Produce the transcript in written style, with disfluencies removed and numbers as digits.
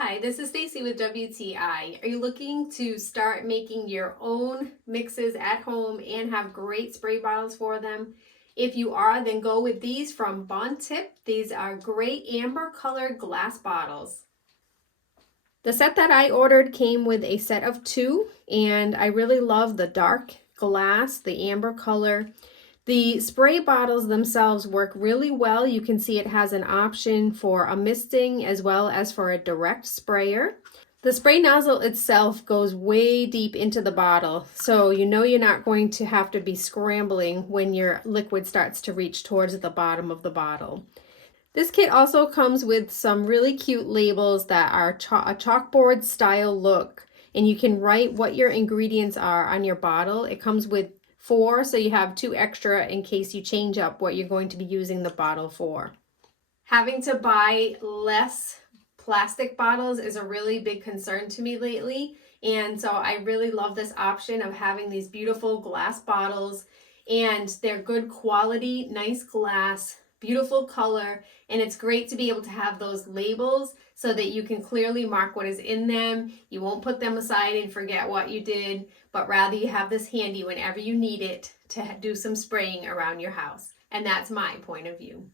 Hi, this is Stacy with WTI. Are you looking to start making your own mixes at home and have great spray bottles for them? If you are, then go with these from Bontip. These are great amber colored glass bottles. The set that I ordered came with a set of two, and I really love the dark glass, the amber color. The spray bottles themselves work really well. You can see it has an option for a misting as well as for a direct sprayer. The spray nozzle itself goes way deep into the bottle, so you know you're not going to have to be scrambling when your liquid starts to reach towards the bottom of the bottle. This kit also comes with some really cute labels that are a chalkboard style look, and you can write what your ingredients are on your bottle. It comes with 4, so you have 2 extra in case you change up what you're going to be using the bottle for. Having to buy less plastic bottles is a really big concern to me lately, and so I really love this option of having these beautiful glass bottles, and they're good quality, nice glass, beautiful color, and it's great to be able to have those labels so that you can clearly mark what is in them. You won't put them aside and forget what you did, but rather you have this handy whenever you need it to do some spraying around your house. And that's my point of view.